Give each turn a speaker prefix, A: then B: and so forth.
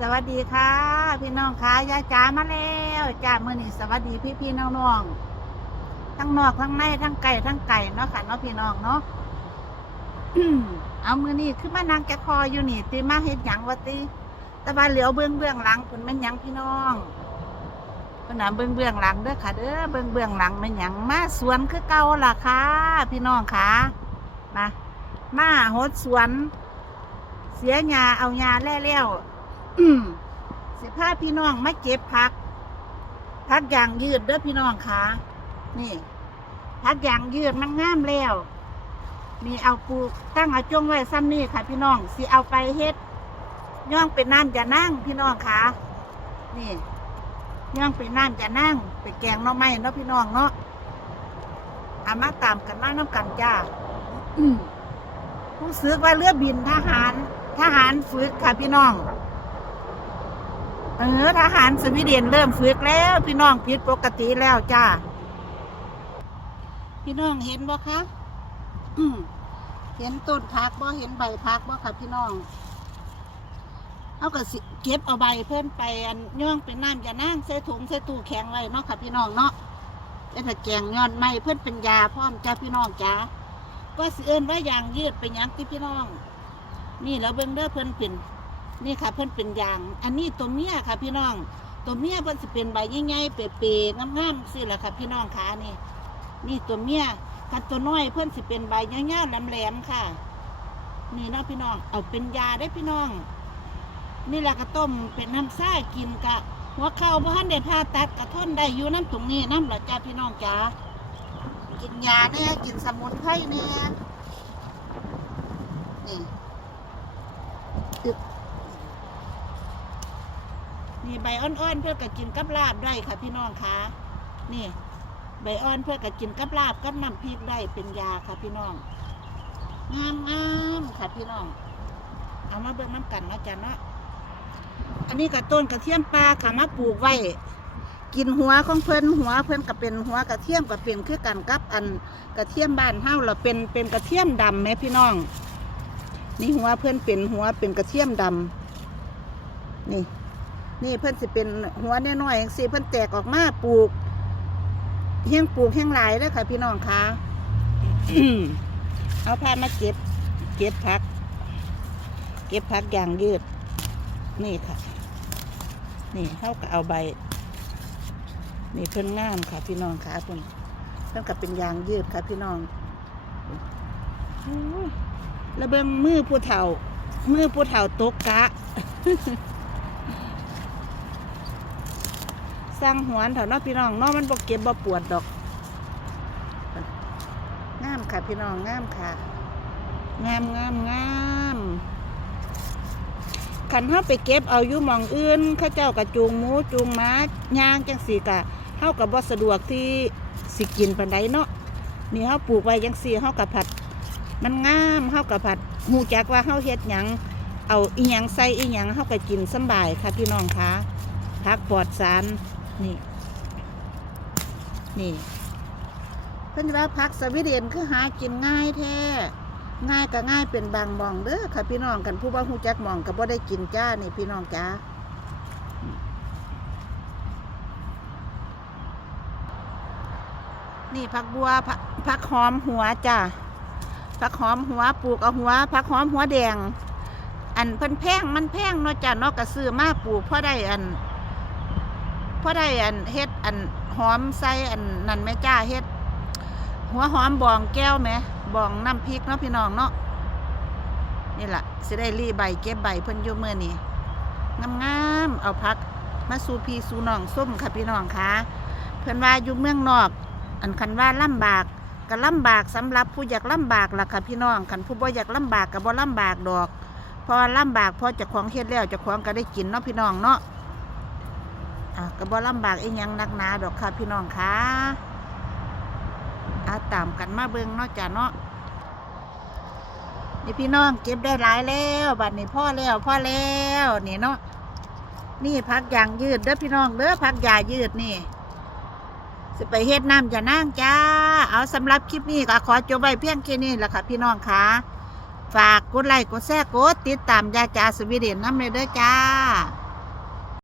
A: สวัสดีค่ะ พี่น้องค่ะยายจ๋ามาแล้วจ้ามื่อนี้สวัสดีพี่พี่ๆน้องทั้งนอกทั้งในทั้งไก่ทั้งไก่เนาะค่ะเนาะพี่น้องเนาะเอามือนี้ขึ้นมานั่งแกคออยู่นี่ตีมาเฮ็ดหยังวะตีแต่ว่าเหลียวเบื้องเบื้องหลังคุณแม่นหยังพี่น้องเพิ่นน่ะเบื้องเบื้องหลังเด้อค่ะ เด้อเบื้องเบื้องหลังแม่นหยังมาสวนคือเก่าล่ะค่ะ พี่น้องค่ะมามาหดสวน เสียหญ้าเอาหญ้าแล้วอืม สิพาพี่น้องมาเก็บผักผักยางยืดเด้อพี่น้องคะนี่ผักยางยืดมันงามแล้ว มีเอาปลูกตั้งเอาจ้งไว้ซ้ำนี่ค่ะ พี่น้องสิเอาไปเฮ็ดย่องเป็นน้ำจะนั่งพี่น้องคะนี่ย่องเป็นน้ำจะนั่งไปแกงหน่อไม้เนาะพี่น้องเนาะอามาตามกันมาน้ำกันจ้าผู้ซื้อว่าเรือบินทหาร ทหารฝึกค่ะพี่น้อง เออทหารสวีเดนเริ่มฝึกแล้ว พี่น้องผิดปกติแล้วจ้าพี่น้องเห็นบ่คะเห็นต้นพักบ่เห็นใบพักบ่ค่ะพี่น้องเอาก็เก็บเอาใบเพิ่นไปอันย่องเป็นน้ำยานั่งใส่ถุงใส่ตู้แข็งไว้เนาะค่ะพี่น้องเนาะแล้วถ้าแกงย้อนไม้เพิ่นเป็นยาพร้อมจ้าพี่น้องจ้าก็เสิเอิ้นว่าอย่างยืดเป็นหยังที่พี่น้อง นี่แล้วเบิ่งเด้อเพิ่นเป็น นี่ค่ะเพิ่นเป็นยาง อันนี้ตัวเมียค่ะพี่น้อง ตัวเมียเพิ่นสิเป็นใบใหญ่ๆเปรย์ๆงามๆสิล่ะค่ะพี่น้องค่ะนี่ นี่ตัวเมียค่ะตัวน้อยเพิ่นสิเป็นใบยาวๆแหลมๆค่ะ นี่เนาะพี่น้องเอาเป็นยาได้พี่น้อง นี่แหละก็ต้มเป็นน้ำซ่ากินกะหัวเข่าบ่ทันได้ผ่าตัดกระทนได้อยู่น้ำตรงนี้น้ำเหรอจ้าพี่น้องจ้ากินยาเนี่ยกินสมุนไพรเนี่ยนี่ นี่ใบอ่อนๆเพื่อกับกินกับลาบได้ค่ะพี่น้องคะนี่ใบอ่อนเพื่อกับกินกับลาบกับน้ำพริกได้เป็นยาค่ะพี่น้องงามงามๆค่ะพี่น้อง เอามาเบิ่งน้ำกันเนาะจ้ะเนาะอันนี้กับต้นกระเทียมปลาค่ะมาปลูกไว้ กินหัวของเพิ่นหัวเพิ่นก็เป็นหัวกระเทียมก็เป็นคือกันกับอันกระเทียมบ้านเฮาเราเป็นเป็นกระเทียมดำไหมพี่น้อง นี่หัวเพิ่นเป็นหัวเป็นกระเทียมดำนี่ นี่เพิ่นสิเป็นหัวน้อยๆอย่างสิเพิ่นแตกออกมาปลูกเฮียงปลูกเฮียงหลายเลยค่ะ พี่น้องคะเอาพามาเก็บ เก็บผัก เก็บผักอย่างยืด นี่ค่ะ นี่เขาก็เอาใบ นี่เพิ่นงามค่ะ พี่น้องค่ะเพิ่นเพิ่นก็เป็นยางยืดค่ะ พี่น้องโอ้ยแล้วเบิงมือผู้เฒ่า มือผู้เฒ่าตกกะ สร้างหวนเถอะเนาะพี่น้องเนาะมันบ่เก็บบ่ปวดดอกงามค่ะพี่น้องงามค่ะงามงามงามขันเฮาไปเก็บเอาอยู่หมองอื่นข้าเจ้ากระจูงหมูจูงม้าย่างจังสีกะเฮากับบ่สะดวกที่สิกินปานใดเนาะนี่เฮาปลูกไว้จังสีเฮากับผัด มันงามเฮากับผัดหูจักว่าเฮาเฮ็ดหยังเอาอีหยังใส่อีหยังเฮาก็กินสบายค่ะพี่น้องคะผักปลอดสาร นี่ นี่ เพิ่นว่าพักสวีเดนคือหากินง่ายแท้ง่ายก็ง่ายเป็นบางมองเด้อค่ะพี่น้องกันผู้ว่าฮู้จักมองก็บ่ได้กินจ้านี่พี่น้องจ้านี่ผักบัวผักผักหอมหัวจ้าผักหอมหัวปลูกเอาหัวผักหอมหัวแดง อันเพิ่นแพงมันแพงเนาะจ้าเนาะก็ซื้อมาปลูกเพราะได้อัน พอได้อันเฮ็ดอันหอมใส่อันนั่นแม่จ้าเฮ็ด หัวหอมบองแก้วไหมบองน้ำพริกเนาะพี่น้องเนาะนี่แหละสิได้รีใบเก็บใบเพิ่นอยู่เมื่อนี้งามๆเอาพักมาสู่พี่สู่น้องส้มค่ะพี่น้องค่ะเพิ่นว่าอยู่เมืองนอก อันคันว่าลำบากก็ลำบากสำหรับผู้อยากลำบากล่ะค่ะพี่น้องคันผู้บ่อยากลำบากก็บ่ลำบากดอกพอลำบากพอจะของเฮ็ดแล้วจะของก็ได้กินเนาะพี่น้องเนาะะก็บ่ลำบากอีหยังนักหนาดอกค่ะพี่น้องค่ะอาตามกันมาเบิ่งเนาะจ้ะเนาะนี่พี่น้องเก็บได้หลายแล้วบัดนี้พ่อแล้วพ่อแล้วนี่เนาะนี่พักยางยืดเด้อพี่น้องเด้อพักยายืดนี่สิไปเฮ็ดน้ำจะนั่งจ้า เอาสำหรับคลิปนี้ก็ขอจบไว้เพียงแค่นี้แหละค่ะพี่น้องค่ะฝากกดไลค์กดแชร์กดติดตามยาจาสวีเดนน้ำเลยเด้อจ้า